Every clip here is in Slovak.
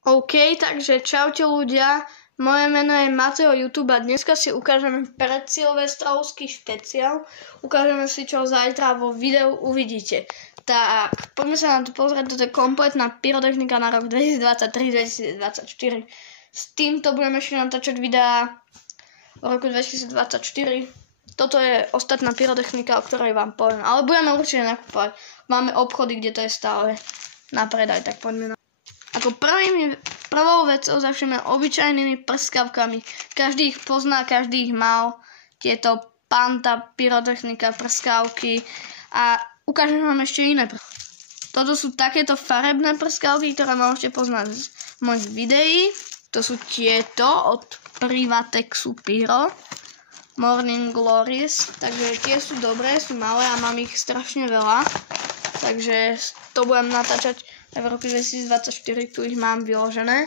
OK, takže čaute ľudia, moje meno je Mateo YouTube a dneska si ukážeme predsilvestrovský špeciál. Ukážeme si, čo zajtra vo videu uvidíte. Tak, poďme sa na to pozrieť, toto je kompletná pyrotechnika na rok 2023-2024. S týmto budeme ešte natáčať videá v roku 2024. Toto je ostatná pyrotechnika, o ktorej vám poviem, ale budeme určite nakupovať. Máme obchody, kde to je stále na predaj, tak poďme na... Ako prvou vecou začneme obyčajnými prskavkami. Každý ich pozná, každý ich mal. Tieto Panta, pyrotechnika, prskavky. A ukážem vám ešte iné. Toto sú takéto farebné prskavky, ktoré môžete poznať z mojich videí. To sú tieto od Privatexu Pyro. Morning Glories. Takže tie sú dobré, sú malé a mám ich strašne veľa. Takže to budem natáčať v roku 2024, tu ich mám vyložené.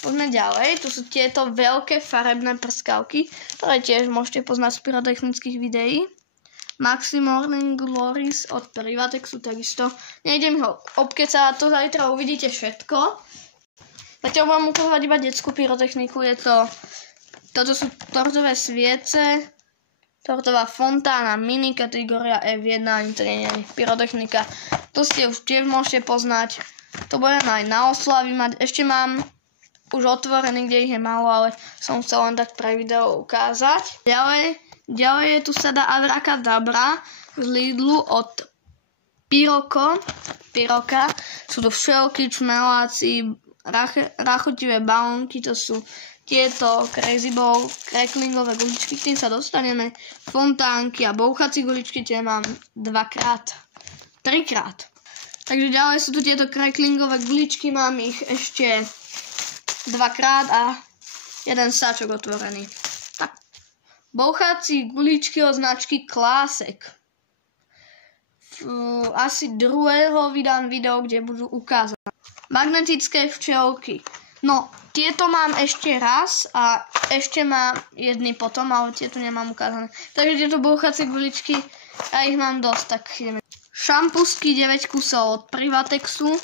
Poďme ďalej, tu sú tieto veľké farebné prskavky, ktoré tiež môžete poznať z pyrotechnických videí. Maxi Morning Glories od Privatexu takisto. Nejdem ho obkecať, to zajtra uvidíte všetko. Zatiaľ budem ukázať iba detskú pyrotechniku, toto sú tortové sviece, tortová fontána, mini kategória F1, ani to nie je pyrotechnika. To ste už tiež môžete poznať. To budem aj na oslavy mať. Ešte mám už otvorený, kde ich je málo, ale som chcel len tak pre video ukázať. Ďalej je tu sada Abracadabra z Lidlu od Pyroka. Sú to všelky, čmeláci, rachotivé balónky, to sú tieto Crazy Ball, cracklingové guličky, k tým sa dostaneme. Fontánky a bouchací guličky, tie mám 3-krát. Takže ďalej sú tu tieto cracklingové guličky, mám ich ešte 2-krát a jeden sáčok otvorený. Tak. Bouchací guličky od značky Classic. Asi druhého vydám video, kde budú ukázať. Magnetické včelky. No, tieto mám ešte raz a ešte mám jedny potom, ale tieto nemám ukázané. Takže tieto bouchacie guličky, ja ich mám dosť, tak ideme. Šampusky 9 kusov od Privatexu.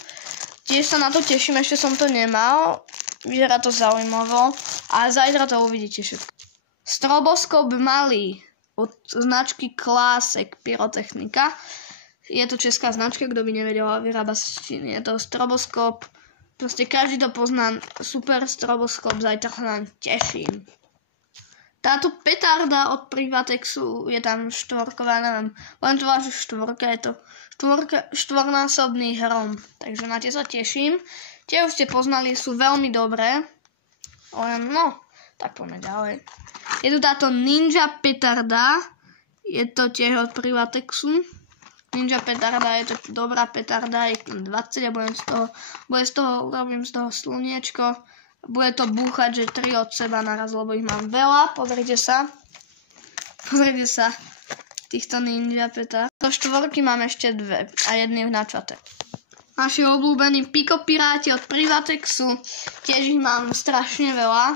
Tiež sa na to teším, ešte som to nemal. Vyzerá to zaujímavo. A zajtra to uvidíte všetko. Stroboskop malý od značky Classic pyrotechnika. Je to česká značka, kto by nevedel, vyrába sa z Číny. Je to stroboskop. Proste každý to pozná. Super stroboskop, zajtra sa nám teším. Táto petarda od Privatexu je tam štvorková, neviem, len to vážu štvorka, je to štvornásobný hrom, takže na tie sa teším. Tie už ste poznali, sú veľmi dobré, no, tak poďme ďalej. Je tu táto Ninja petarda, je to tiež od Privatexu. Ninja petarda, je to dobrá petarda, je 20 a urobím z toho slniečko. Bude to búchať, že 3 od seba naraz, lebo ich mám veľa. Pozrite sa týchto Ninja petard. Do štvorky mám ešte 2 a jedný načaté. Naši obľúbení pikopiráti od Privatexu, tiež ich mám strašne veľa.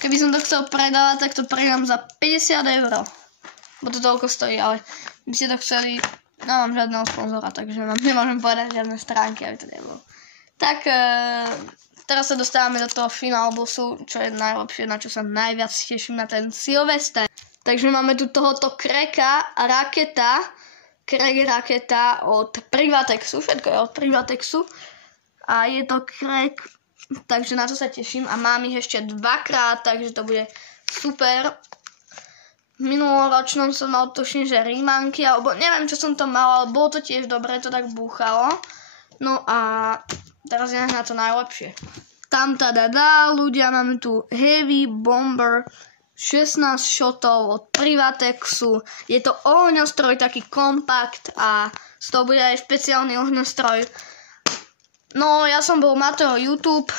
Keby som to chcel predávať, tak to predám za 50 €. Bo to toľko stojí, ale by ste to chceli, nemám žiadneho sponzora, takže vám nemôžem povedať žiadne stránky, aby to nebolo. Tak, teraz sa dostávame do toho final bossu, čo je najlepšie, na čo sa najviac teším na ten Silvester. Takže máme tu tohoto Cracka raketa od Privatexu, všetko je od Privatexu. A je to Crack, takže na to sa teším a mám ich ešte 2-krát, takže to bude super. V minuloročnom som mal tuším, že rímanky, alebo neviem, čo som to mal, ale bolo to tiež dobre, to tak búchalo. No a teraz je na to najlepšie. Tam ľudia, máme tu Heavy Bomber 16 shotov od Privatexu. Je to ohňostroj, taký kompakt a z toho bude aj špeciálny ohňostroj. No, ja som bol Mateo YouTube.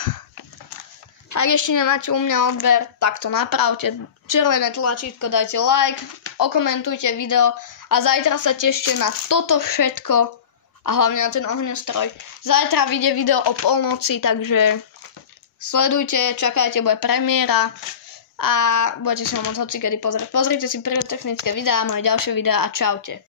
Ak ešte nemáte u mňa odber, tak to napravte. Červené tlačítko, dajte like, okomentujte video a zajtra sa tešte na toto všetko a hlavne na ten ohňostroj. Zajtra vyjde video o polnoci, takže sledujte, čakajte, bude premiéra a budete si ho môcť hocikedy pozrieť. Pozrite si pyrotechnické videá, moje ďalšie videá a čaute.